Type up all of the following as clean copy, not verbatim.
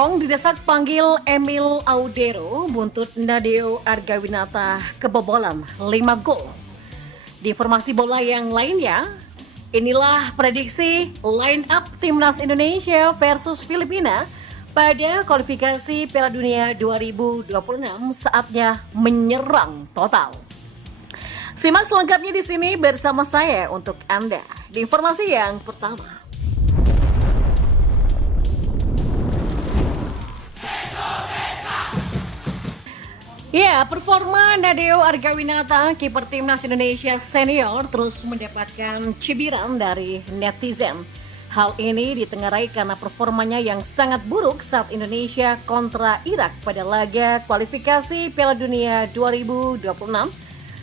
Sinteyong didesak panggil Emil Audero buntut Nadeo Argawinata kebobolan 5 gol. Di informasi bola yang lainnya, inilah prediksi line up Timnas Indonesia versus Filipina pada kualifikasi Piala Dunia 2026 saatnya menyerang total. Simak selengkapnya di sini bersama saya untuk Anda. Di informasi yang pertama. Ya, performa Nadeo Argawinata, kiper Timnas Indonesia senior, terus mendapatkan cibiran dari netizen. Hal ini ditengarai karena performanya yang sangat buruk saat Indonesia kontra Irak pada laga kualifikasi Piala Dunia 2026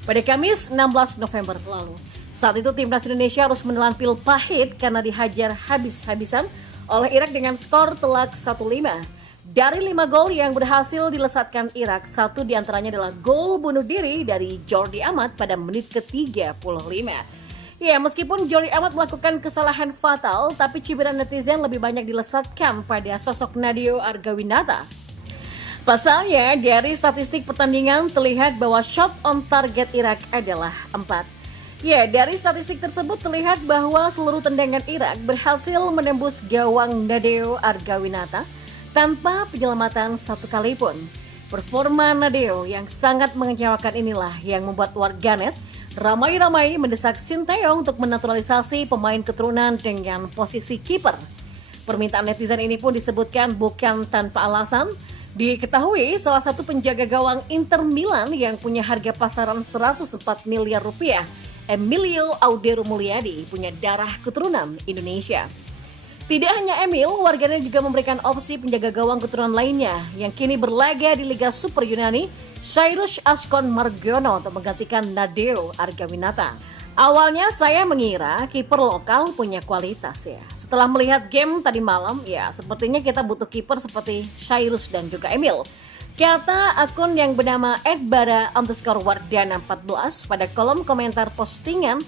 pada Kamis 16 November lalu. Saat itu Timnas Indonesia harus menelan pil pahit karena dihajar habis-habisan oleh Irak dengan skor telak 1-5. Dari 5 gol yang berhasil dilesatkan Irak, 1 diantaranya adalah gol bunuh diri dari Jordi Amat pada menit ke-35. Ya, meskipun Jordi Amat melakukan kesalahan fatal, tapi cibiran netizen lebih banyak dilesatkan pada sosok Nadeo Argawinata. Pasalnya, dari statistik pertandingan terlihat bahwa shot on target Irak adalah 4. Ya, dari statistik tersebut terlihat bahwa seluruh tendangan Irak berhasil menembus gawang Nadeo Argawinata tanpa penyelamatan satu kali pun. Performa Nadeo yang sangat mengecewakan inilah yang membuat warganet ramai-ramai mendesak Sinteyong untuk menaturalisasi pemain keturunan dengan posisi kiper. Permintaan netizen ini pun disebutkan bukan tanpa alasan. Diketahui salah satu penjaga gawang Inter Milan yang punya harga pasaran 104 miliar rupiah, Emilio Audero Mulyadi, punya darah keturunan Indonesia. Tidak hanya Emil, warganet juga memberikan opsi penjaga gawang keturunan lainnya yang kini berlaga di Liga Super Yunani, Cyrus Ascon Margiono, untuk menggantikan Nadeo Argawinata. Awalnya saya mengira kiper lokal punya kualitas ya. Setelah melihat game tadi malam, ya sepertinya kita butuh kiper seperti Cyrus dan juga Emil. Kata akun yang bernama @bara_wardana14 pada kolom komentar postingan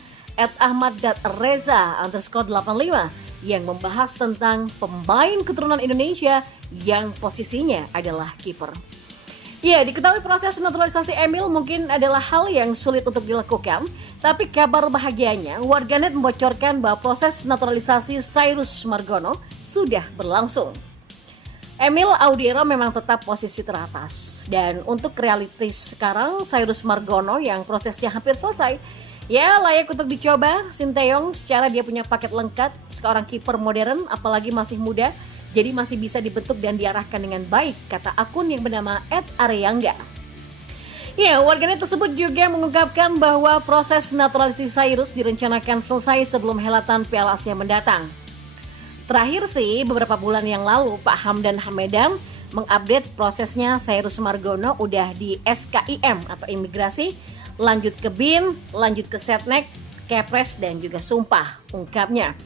@ahmad.reza_85 yang membahas tentang pemain keturunan Indonesia yang posisinya adalah kiper. Ya, diketahui proses naturalisasi Emil mungkin adalah hal yang sulit untuk dilakukan, tapi kabar bahagianya warganet membocorkan bahwa proses naturalisasi Cyrus Margono sudah berlangsung. Emil Audero memang tetap posisi teratas, dan untuk realitis sekarang Cyrus Margono yang prosesnya hampir selesai, ya layak untuk dicoba. Sinteyong secara dia punya paket lengkap, seorang kiper modern apalagi masih muda, jadi masih bisa dibentuk dan diarahkan dengan baik, kata akun yang bernama @areyangga. Ya, warganet tersebut juga mengungkapkan bahwa proses naturalisasi Cyrus direncanakan selesai sebelum helatan Piala Asia mendatang. Terakhir sih beberapa bulan yang lalu Pak Hamdan Hamedan mengupdate prosesnya Cyrus Margono udah di SKIM atau imigrasi, lanjut ke BIN, lanjut ke Setnek, Kepres, dan juga Sumpah, ungkapnya.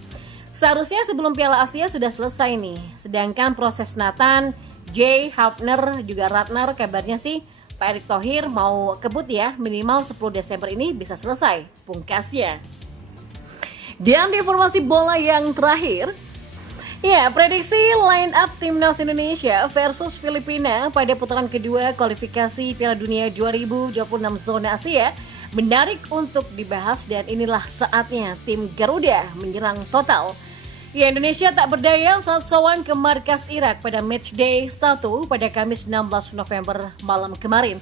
Seharusnya sebelum Piala Asia sudah selesai nih, sedangkan proses Nathan, Jay, Hafner, juga Ratner kabarnya sih Pak Erick Thohir mau kebut ya, minimal 10 Desember ini bisa selesai, pungkasnya. Dan di informasi bola yang terakhir, ya, prediksi line up Timnas Indonesia versus Filipina pada putaran kedua kualifikasi Piala Dunia 2026 zona Asia menarik untuk dibahas, dan inilah saatnya tim Garuda menyerang total. Ya, Indonesia tak berdaya saat sowan ke markas Irak pada matchday 1 pada Kamis 16 November malam kemarin.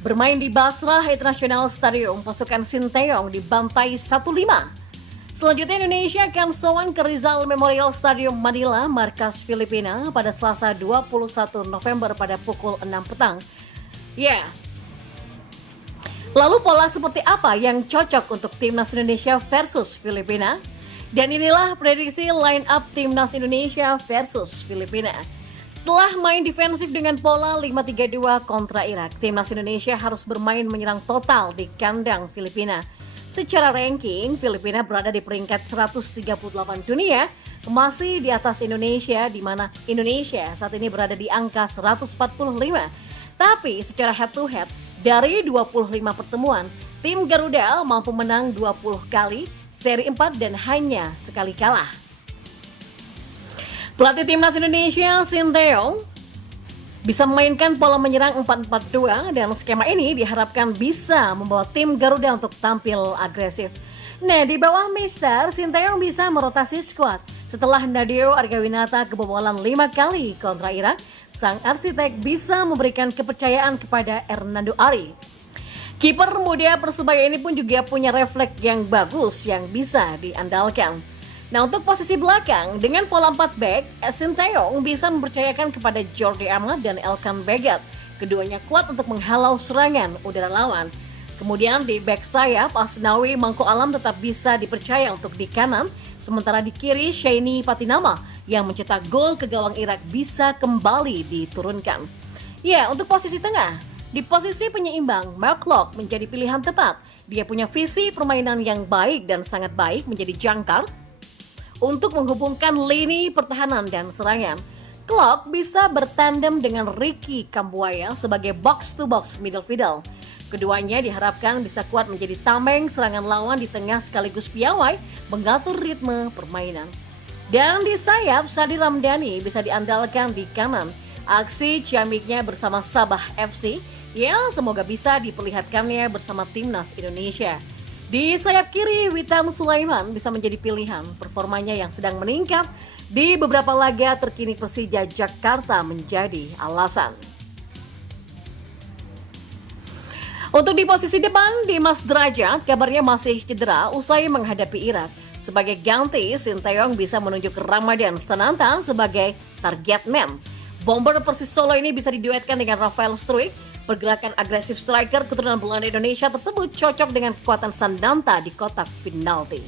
Bermain di Basrah International Stadium, pasukan Sinteyong dibantai 1-5. Selanjutnya Indonesia akan sowan ke Rizal Memorial Stadium Manila, markas Filipina pada Selasa 21 November pada pukul 6 petang. Ya. Lalu pola seperti apa yang cocok untuk Timnas Indonesia versus Filipina? Dan inilah prediksi line up Timnas Indonesia versus Filipina. Setelah main defensif dengan pola 5-3-2 kontra Irak, Timnas Indonesia harus bermain menyerang total di kandang Filipina. Secara ranking, Filipina berada di peringkat 138 dunia, masih di atas Indonesia, di mana Indonesia saat ini berada di angka 145. Tapi secara head to head, dari 25 pertemuan, tim Garuda mampu menang 20 kali, seri 4 dan hanya sekali kalah. Pelatih Timnas Indonesia Sinteyong Bisa memainkan pola menyerang 4-4-2 dan skema ini diharapkan bisa membawa tim Garuda untuk tampil agresif. Nah, di bawah Mister, Sinteyong bisa merotasi skuad. Setelah Nadeo Argawinata kebobolan 5 kali kontra Irak, sang arsitek bisa memberikan kepercayaan kepada Hernando Ari. Kiper muda Persebaya ini pun juga punya refleks yang bagus yang bisa diandalkan. Nah, untuk posisi belakang, dengan pola 4 back, Sinteyong bisa mempercayakan kepada Jordi Amat dan Elkan Bagat. Keduanya kuat untuk menghalau serangan udara lawan. Kemudian di back sayap, Asnawi Mangko Alam tetap bisa dipercaya untuk di kanan, sementara di kiri Shaini Patinama yang mencetak gol ke gawang Irak bisa kembali diturunkan. Ya, untuk posisi tengah, di posisi penyeimbang, Mark Locke menjadi pilihan tepat. Dia punya visi permainan yang baik dan sangat baik menjadi jangkar untuk menghubungkan lini pertahanan dan serangan. Klok bisa bertandem dengan Ricky Kambuaya sebagai box-to-box midfielder. Keduanya diharapkan bisa kuat menjadi tameng serangan lawan di tengah sekaligus piawai mengatur ritme permainan. Dan di sayap, Sadi Ramdhani bisa diandalkan di kanan. Aksi ciamiknya bersama Sabah FC yang semoga bisa diperlihatkannya bersama timnas Indonesia. Di sayap kiri, Witan Sulaiman bisa menjadi pilihan. Performanya yang sedang meningkat di beberapa laga terkini Persija Jakarta menjadi alasan. Untuk di posisi depan, Dimas Derajat kabarnya masih cedera usai menghadapi Irak. Sebagai ganti, Sinteyong bisa menunjuk Ramadan Sananta sebagai target man. Bomber Persis Solo ini bisa diduetkan dengan Rafael Struijk. Pergerakan agresif striker keturunan Belanda Indonesia tersebut cocok dengan kekuatan Sananta di kotak penalti.